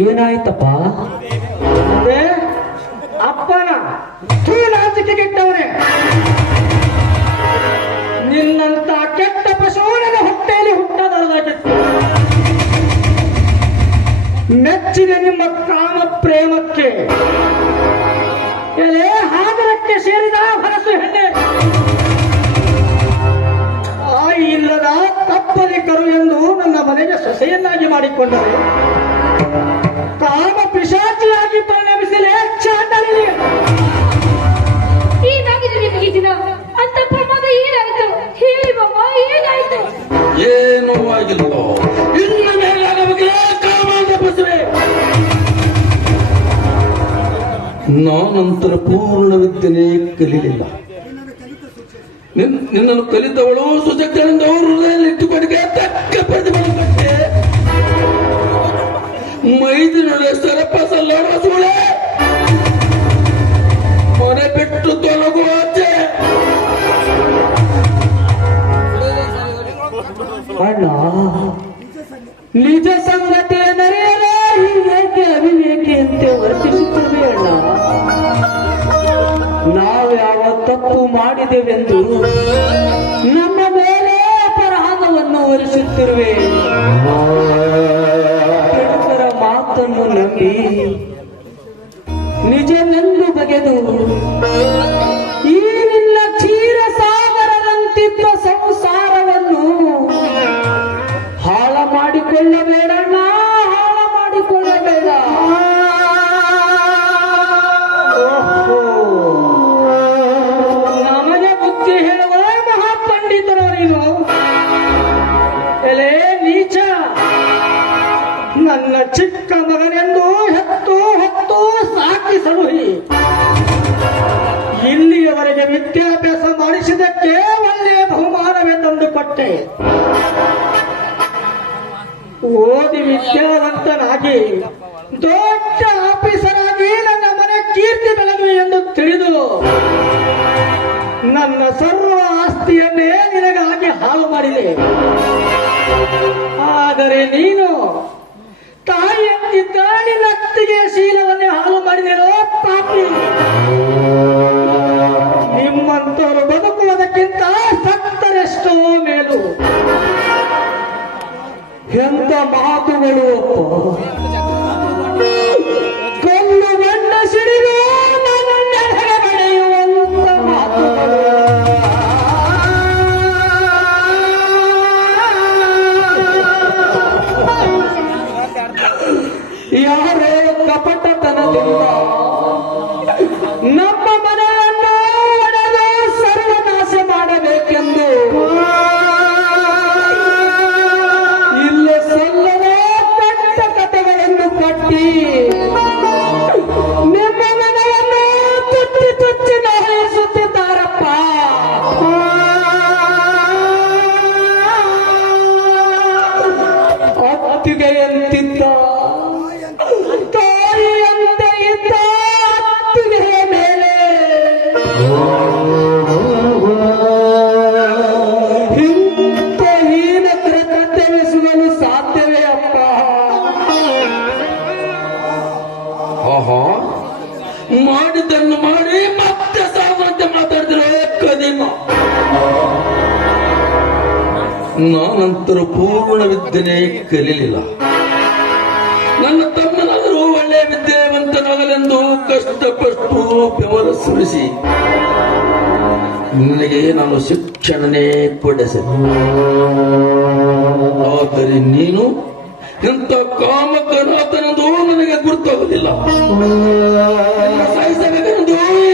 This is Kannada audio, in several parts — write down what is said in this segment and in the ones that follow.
ಏನಾಯ್ತಪ್ಪ? ಅಪ್ಪನ ನಾಚಿಕೆ ಕೆಟ್ಟವನೇ ಮೆಚ್ಚಿದ ನಿಮ್ಮ ಕಾಮ ಪ್ರೇಮಕ್ಕೆ. ಎಲೆ ಹಾಗರಕ್ಕೆ ಸೇರಿದ ಹರಸು ಹೆಣ್ಣೆ. ತಾಯಿ ಇಲ್ಲದ ತಪ್ಪದಿ ಕರು ಎಂದು ನನ್ನ ಮನೆಗೆ ಸೊಸೆಯನ್ನಾಗಿ ಮಾಡಿಕೊಂಡರು. ಕಾಮ ಪಿಶಾಚಿಯಾಗಿ ಪರಿಣಮಿಸಲೇ ಚಾಂಡಲಿಗೆ ಏನಾಗಿದೆ ನಿಮಗೆ ದಿನ? ಅಂತ ಪ್ರಮಾದ ಏನಾಯ್ತು? ಹೇಳಿ ಬಾಬಾ ಏನಾಯ್ತು? ಏನೂ ಆಗಿಲ್ವೋ ನಾನಂತರ ಪೂರ್ಣ ವಿದ್ಯೆನೇ ಕಲಿಲಿಲ್ಲ ನಿನ್- ನಿನ್ನನ್ನು ಕಲಿತವಳು ಸುಜಕ್ತನೆಂದು ಅವರು ಹೃದಯದಲ್ಲಿ ಇಟ್ಟುಕೊಂಡಿಗೆ ತಕ್ಕ ಪ್ರತಿಫಲ ಕೊಟ್ಟೆ ಮೈದಿನೊಳೆ ಸರಪ ಸಲ್ಲಾಡುವ ಚಿಕ್ಕ ಮಗನೆಂದು ಹೆತ್ತು ಹೊತ್ತು ಸಾಕಿ ಸಲುಹಿ ಇಲ್ಲಿಯವರೆಗೆ ವಿದ್ಯಾಭ್ಯಾಸ ಮಾಡಿಸಿದಕ್ಕೆ ಒಳ್ಳೆಯ ಬಹುಮಾನವೇ ತಂದು ಕೊಟ್ಟೆ ಓದಿ ವಿದ್ಯಾವಂತನಾಗಿ ದೊಡ್ಡ ಆಫೀಸರ್ ಆಗಿ ನನ್ನ ಮನೆ ಕೀರ್ತಿ ಬೆಳಗುವೆ ಎಂದು ತಿಳಿದು ನನ್ನ ಸರ್ವ ಆಸ್ತಿಯನ್ನೇ ನಿನಗಾಗಿ ಹಾಳು ಮಾಡಿದೆ. ಆದರೆ ನೀನು ತಾಯಿಯಂತಿದ್ದ ನಿನ್ನ ಅತ್ತಿಗೆ ಶೀಲವನ್ನೇ ಹಾಳು ಮಾಡಿದಿರೋ ಪಾಪಿ. ನಿಮ್ಮಂತವರು ಬದುಕುವುದಕ್ಕಿಂತ ಸತ್ತರೆಷ್ಟೋ ಮೇಲು. ಎಂತ ಮಾತುಗಳು ಕಟ್ಟಿ ಮಾಡಿದ್ದನ್ನು ಮಾಡಿ ಮತ್ತೆ ಸಾಮರ್ಥ್ಯ ಮಾತಾಡಿದ್ರೆ ಕದಿಮ ನಾನಂತರ ಪೂರ್ಣ ವಿದ್ಯೆನೇ ಕಲಿಲಿಲ್ಲ. ನನ್ನ ತಮ್ಮನಾದರೂ ಒಳ್ಳೆಯ ವಿದ್ಯಾವಂತನಾಗಲೆಂದು ಕಷ್ಟಪಟ್ಟು ಬೆವರ ಸುರಿಸಿ, ನನಗೆ ನಾನು ಶಿಕ್ಷಣನೇ ಕೊಡಿಸಿದೆ ಆದರೆ ನೀನು ಎಂತ ಕಾಮಕನಾಥನೆಂದು ನನಗೆ ಗುರುತಾಗುವುದಿಲ್ಲ. ನನ್ನ ಸಾಯಿಸಬೇಕೆಂದು ಈ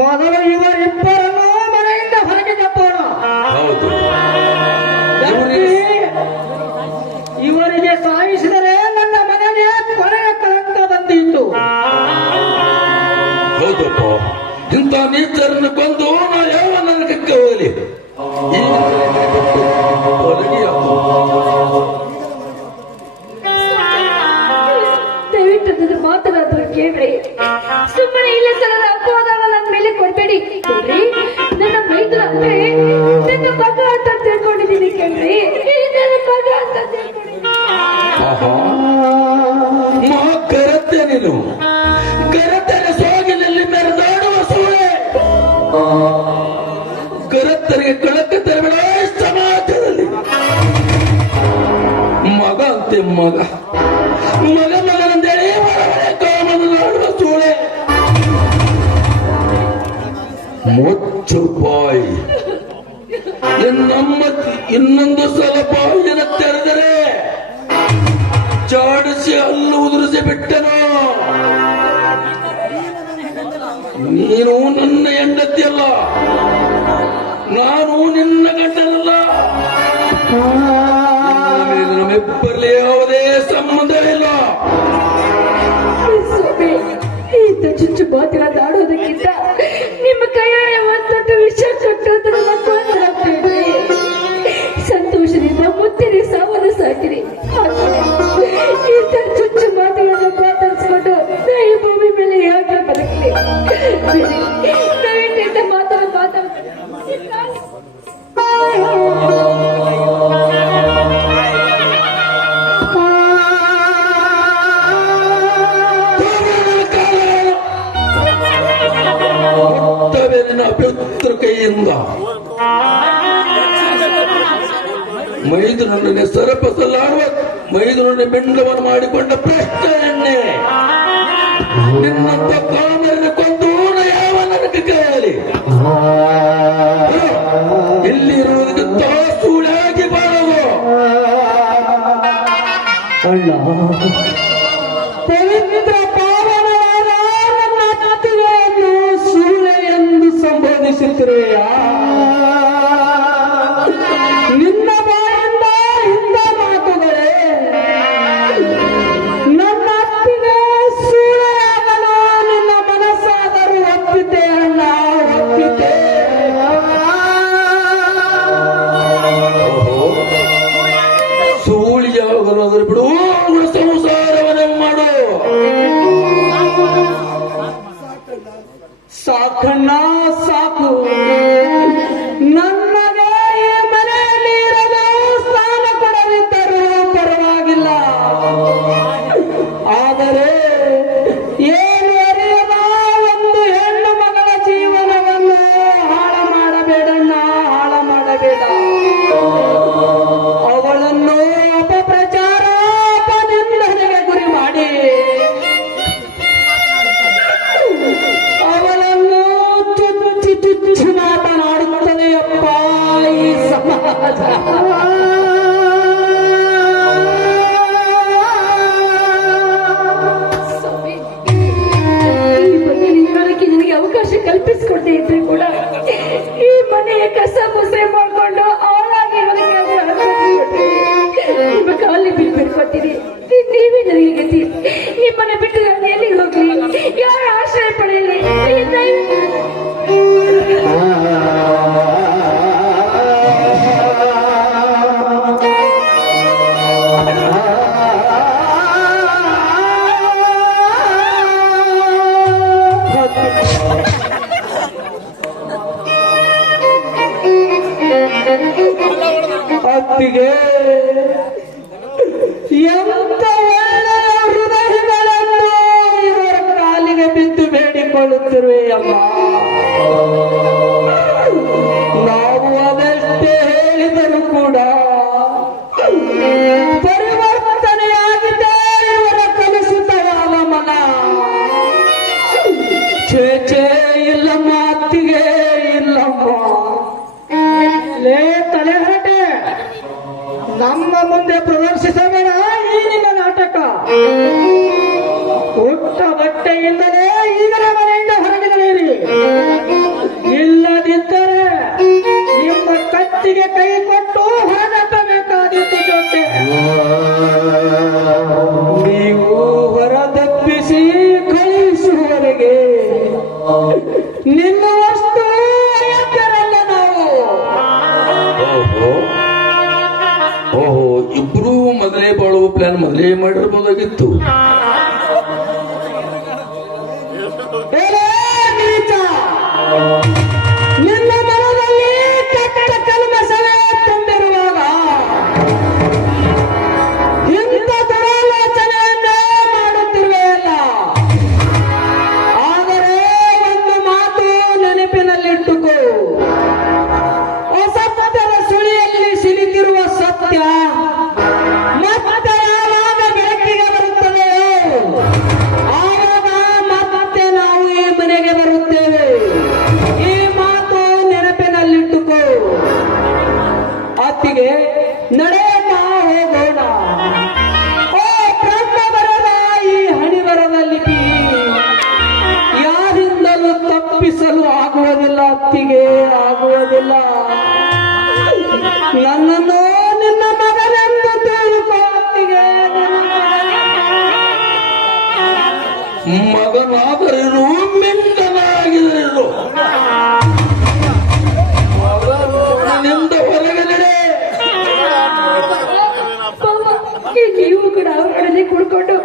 ಮೊದಲು ಇವರು ಇಬ್ಬರನ್ನು ಮನೆಯಿಂದ ಹೊರಗೆ ತಪ್ಪೋಣ. ಹೌದು. ಇವರಿಗೆ ಸಾಯಿಸಿದರೆ ನನ್ನ ಮನೆಗೆ ಕೊನೆಯ ಕಳಂಕ ಬಂದಿತ್ತು. ಹೌದಪ್ಪ. ಇಂಥ ನೀಚರನ್ನು ಕೊಂದು ನಾ ಯಾವ ನರಕಕ್ಕೆ ಹೋಗಲಿ? ಕೇಳ್ರಿ ಸುಮ್ಮನೆ ಇಲ್ಲ ಸಲದ ಅಪವಾದನ ನನ್ನ ಮೇಲೆ ಕೊಡ್ಬೇಡಿ. ನನ್ನ ಮೈತ್ರ ಅಂದ್ರೆ ನನ್ನ ಮಗ ಅಂತ ತಿಳ್ಕೊಂಡಿದ್ದೀನಿ, ಕೇಳ್ರಿ. ನನ್ನ ಮಗ ಅಂತ ನೀನು. ಸಮಾಜದಲ್ಲಿ. ಮಗ ಮಗ. ಮಗ ಮುಚ್ಚು ಬಾಯಿ. ನಮ್ಮ ಇನ್ನೊಂದು ಸಲ ಬಾಯಿನ ತೆರೆದರೆ ಚಾಡಿಸಿ ಹಲ್ಲು ಉದುರಿಸಿ ಬಿಟ್ಟನು? ನೀನು ನನ್ನ ಹೆಂಡತಿಯಲ್ಲ ನಾನು ನಿನ್ನ ಗಂಡನಲ್ಲ. ನಮ್ಮಿಬ್ಬರಲ್ಲಿ ಯಾವುದೇ ಸಂಬಂಧವಿಲ್ಲ. ಇಂಥ ಚುಚ್ಚು ಮಾತನಾಡೋದಕ್ಕಿಂತ ನಿಮ್ಮ ಕೈಯಾರೆ ಒಂದೊಟ್ಟು ವಿಷ ಸಂತೋಷದಿಂದ ಮುತ್ತಿರಿ ಸಾವನ್ನು ಸಾಕಿರಿ. ಇಂಥ ಚುಚ್ಚು ಮಾತುಗಳನ್ನು ಮಾತಾಡಿಸ್ಕೊಂಡು ಈ ಭೂಮಿ ಮೇಲೆ ಯಾಕೆ ಬದುಕಲಿ? ಕೈಯಿಂದ. ಮೈದುನೊಡನೆ ಸರಪಸಲಾಡುವ ಮೈದುನೊಡನೆ ಬೆಂಡವನ್ನು ಮಾಡಿಕೊಂಡ ಪ್ರಶ್ನೆ ಎಣ್ಣೆ ನಿನ್ನಂತ ಕಾಮರನ್ನು ಕೊಂದು ಯಾವ ನನಗೆ ಕೈಯಲಿ ಇಲ್ಲಿರುವುದಕ್ಕಿಂತ ತಾಸೂಳಾಗಿ ಬಾಳದು. ಅಣ್ಣ. ನಮ್ಮ ಮುಂದೆ ಪ್ರದರ್ಶಿಸಬೇಡ ಈ ನಿನ್ನ ನಾಟಕ. ಹುಟ್ಟ ಬಟ್ಟೆಯಿಂದಲೇ ಮದುವೆ ಬಾಳುವ ಪ್ಲಾನ್ ಮೊದಲೇ ಮಾಡಿರ್ಬೋದಾಗಿತ್ತು Oh. ಅತ್ತಿಗೆ ಆಗುವುದಿಲ್ಲ. ನನ್ನನ್ನು ನಿನ್ನ ಮಗನೆಂದು ತಿಳ್ಕೋ ಮಗನಾದರೂ ನನ್ನ ಮಗನೆಂದು. ಮಗನಾದರಿರು ಮಿಂಡನಾಗಿರು ಮಗನಿಂದ ಹೊರಗೆ ನಡೆ ನೀವು ಕೂಡ ಅವರೊಡನೆ ಕುಡ್ಕೊಂಡು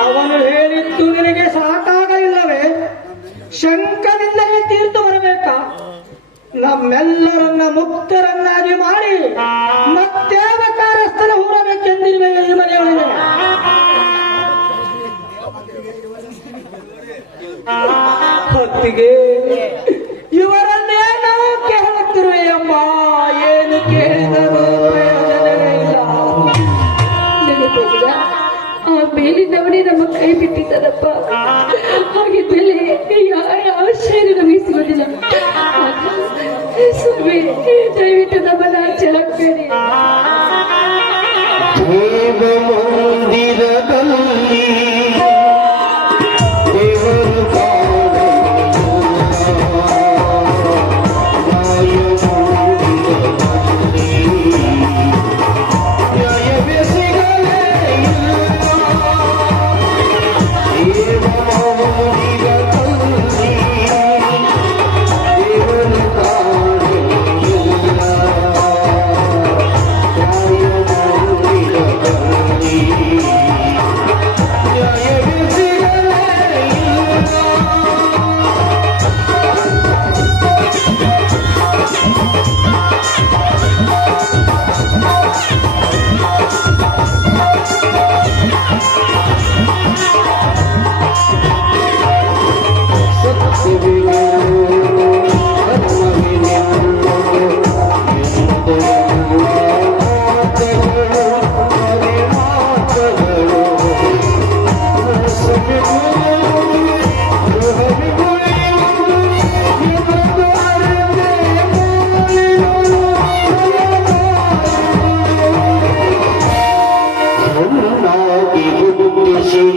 ಅವನು ಹೇಳಿದ್ದು ನಿನಗೆ ಸಾಕಾಗಲಿಲ್ಲವೇ? ಶಂಕದಿಂದಲೇ ತೀರ್ತು ಬರಬೇಕಾ? ನಮ್ಮೆಲ್ಲರನ್ನ ಮುಕ್ತರನ್ನಾಗಿ ಮಾಡಿ ಮತ್ತೇವ ಕಾರ್ಯಸ್ಥಳ ಹೂಡಬೇಕೆಂದಿರುವೆ ಈ ಮನೆಯೊಳಗೆ. ಹೊತ್ತಿಗೆ দেব